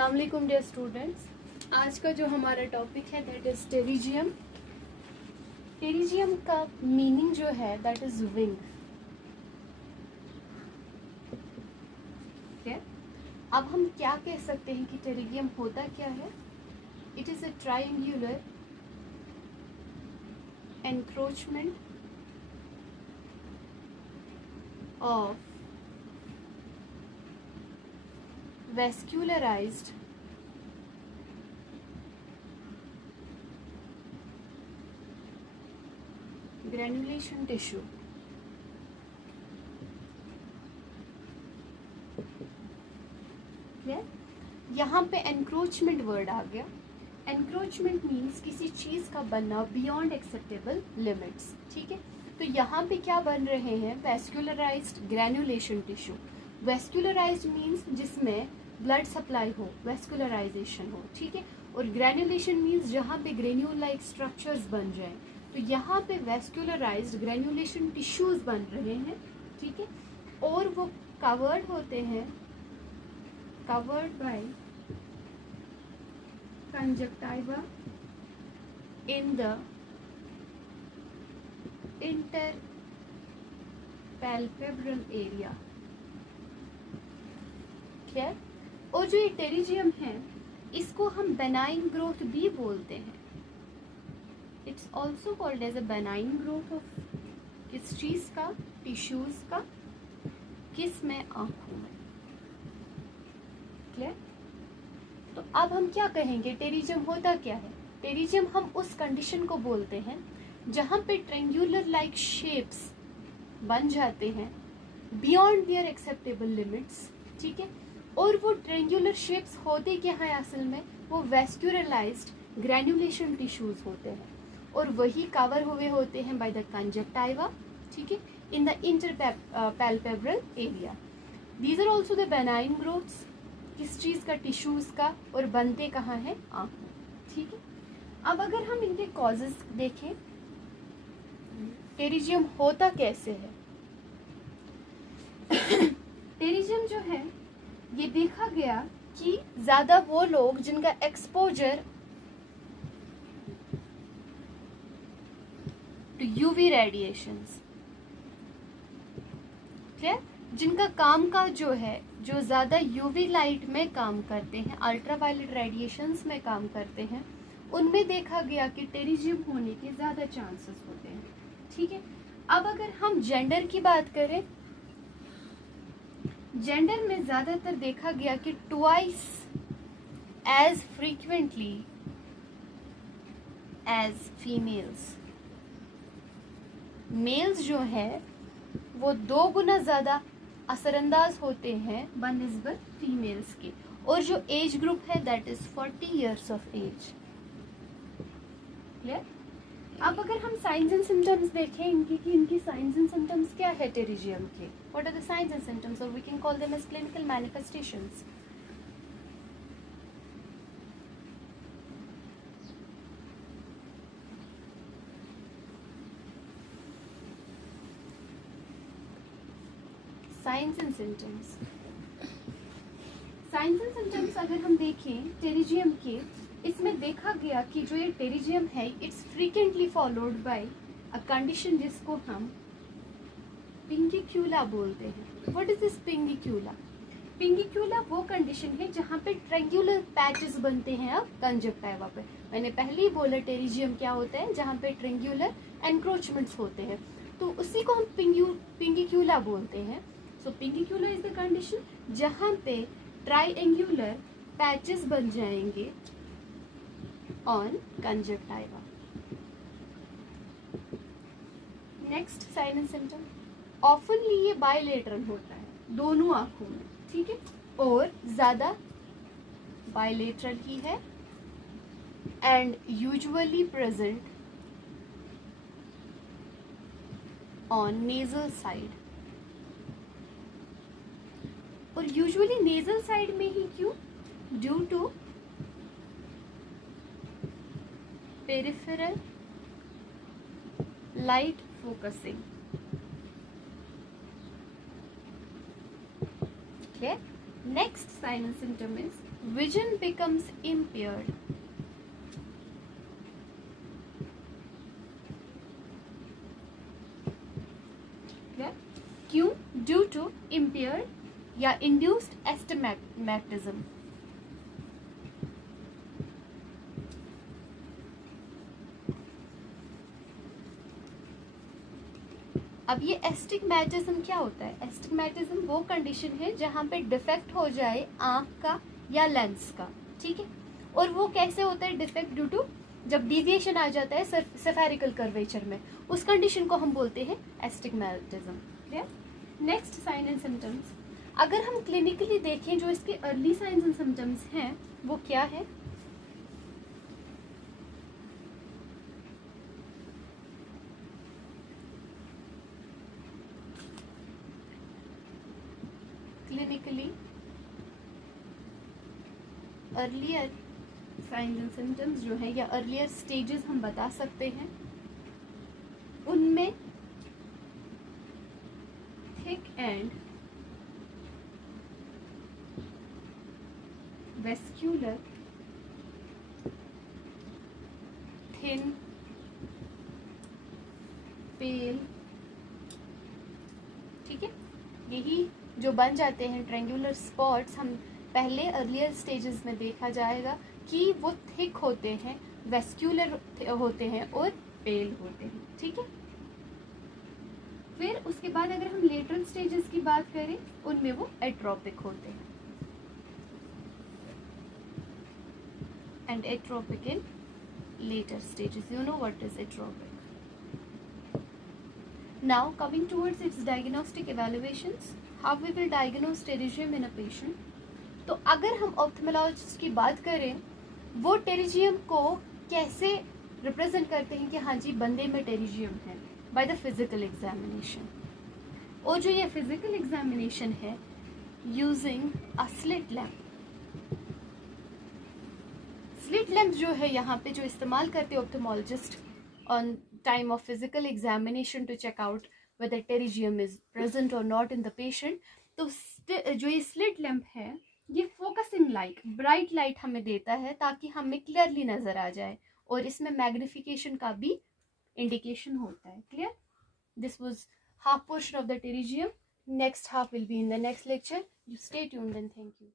अस्सलाम वालेकुम dear students. आज का जो हमारा टॉपिक है दैट इज़ टेरिजियम। टेरिजियम का मीनिंग जो है दैट इज़ विंग। ठीक है, अब हम क्या कह सकते हैं कि टेरिजियम होता क्या है? It is a triangular encroachment of vascularized granulation tissue यहाँ पे एनक्रोचमेंट वर्ड आ गया। एनक्रोचमेंट मीन्स किसी चीज का बनना बियॉन्ड एक्सेप्टेबल लिमिट्स। ठीक है, तो यहाँ पे क्या बन रहे हैं? Vascularised granulation tissue. Vascularised means जिसमें ब्लड सप्लाई हो, वेस्कुलराइजेशन हो। ठीक है, और ग्रैनुलेशन मीन्स जहाँ पे ग्रेन्यूल लाइक स्ट्रक्चर्स बन जाएं। तो यहाँ पे वेस्कुलराइज्ड ग्रैनुलेशन टिश्यूज बन रहे हैं। ठीक है, और वो कवर्ड होते हैं, covered by conjunctiva in the interpalpebral area। Clear? और जो ये टेरिजियम है इसको हम बेनाइन ग्रोथ भी बोलते हैं। It's also called as a benign growth of किस चीज का? टिश्यूज का। किस में? आंखों में। क्लियर? तो अब हम क्या कहेंगे टेरिजियम होता क्या है? टेरिजियम हम उस कंडीशन को बोलते हैं जहां पे ट्रेंगुलर लाइक शेप्स बन जाते हैं बियॉन्ड देयर एक्सेप्टेबल लिमिट्स। ठीक है, और वो ट्रेंगुलर शेप्स होते क्या है असल में? वो वेस्कुलराइज्ड ग्रैनुलेशन टिश्यूज होते हैं और वही कवर हुए होते हैं बाय द कंजक्टाइवा। ठीक है, in the interpalpebral area. These are also the benign growths. किस चीज का? टिश्यूज का। और बनते कहाँ है? आंखों। ठीक है, अब अगर हम इनके कॉजेस देखें, टेरिजियम होता कैसे है? टेरिजियम जो है ये देखा गया कि ज्यादा वो लोग जिनका exposure to UV radiations, clear, जिनका काम का जो है जो ज्यादा यूवी लाइट में काम करते हैं, अल्ट्रावायलेट रेडिएशंस में काम करते हैं, उनमें देखा गया कि टेरिजियम होने के ज्यादा चांसेस होते हैं। ठीक है, अब अगर हम जेंडर की बात करें, जेंडर में ज्यादातर देखा गया कि twice as frequently as females. Males जो है वो 2 गुना ज्यादा असरअंदाज होते हैं बनिस्बत फीमेल्स के। और जो एज ग्रुप है that is 40 years of age. Clear? अब अगर हम साइंस एंड सिम्टम्स देखें इनकी कि इनकी साइंस एंड सिम्टम्स क्या है टेरिजियम के, what are the signs and symptoms, और we can call them as clinical manifestations. Signs and symptoms, signs and symptoms अगर हम देखें टेरिजियम के, इसमें देखा गया कि जो ये टेरिजियम है it's frequently followed by a condition जिसको हम पिंगिक्यूला बोलते हैं। What is this pinguecula? Pinguecula वो कंडीशन है जहाँ पे ट्रेंगुलर पैचेस बनते हैं अब कंजक्टाइवा पे। मैंने पहले ही बोला टेरिजियम क्या होता है, जहाँ पे ट्रेंगुलर एनक्रोचमेंट्स होते हैं, तो उसी को हम पिंगिक्यूला बोलते हैं। So pinguecula is the condition जहाँ पे ट्राइएंगुलर पैचेस बन जाएंगे on conjunctiva. Next sign and symptom, ऑफनली ये बायलेटरल होता है दोनों आंखों में। ठीक है, और ज्यादा बायलेटरल ही है and usually present on nasal side. और यूजुअली नेजल साइड में ही क्यों? Due to peripheral light focusing. Okay, next sign and symptom is vision becomes impaired. क्यों? ड्यू टू impaired या induced astigmatism. अब ये एस्टिग्मेटिज्म क्या होता है? एस्टिग्मेटिज्म वो कंडीशन है जहाँ पे डिफेक्ट हो जाए आँख का या लेंस का, ठीक है। और वो कैसे होता है डिफेक्ट? ड्यू टू जब डिविएशन आ जाता है सेफेरिकल कर्वेचर में, उस कंडीशन को हम बोलते हैं astigmatism. Clear? Next sign and symptoms. अगर हम क्लिनिकली देखें जो इसके अर्ली साइंस एंड सिम्टम्स हैं वो क्या है? Clinically earlier science and symptoms जो है या अर्लियर स्टेजेस हम बता सकते हैं, उनमें थिक एंड वेस्क्यूलर, थिन, पेल, ठीक है, यही जो बन जाते हैं ट्रेंगुलर स्पॉट्स, हम पहले अर्लियर स्टेजेस में देखा जाएगा कि वो थिक होते हैं, वेस्क्यूलर होते हैं और पेल होते हैं, ठीक है। फिर उसके बाद अगर हम लेटरल स्टेजेस की बात करें, उनमें वो एट्रोपिक होते हैं, and atrophic in later stages. You know what is atropic. Now coming towards its diagnostic evaluations, how we will diagnose pterygium in a patient. तो अगर हम ऑप्थेल्मोलॉजिस्ट की बात करें, वो टेरिजियम को कैसे रिप्रेजेंट करते हैं कि हाँ जी बंदे में टेरिजियम है? By the physical examination. और जो ये फिजिकल एग्जामिनेशन है using a slit lamp. Slit lamp जो है यहाँ पे जो इस्तेमाल करते हैं ophthalmologist on time of physical examination to check out whether pterygium is present और नॉट इन द पेशेंट, तो जो ये स्लिट लैम्प है ये फोकसिंग लाइट, ब्राइट लाइट हमें देता है ताकि हमें क्लियरली नजर आ जाए, और इसमें मैग्निफिकेशन का भी इंडिकेशन होता है। Clear? This was half portion of the pterygium. Next half will be in the next lecture. You stay tuned and thank you.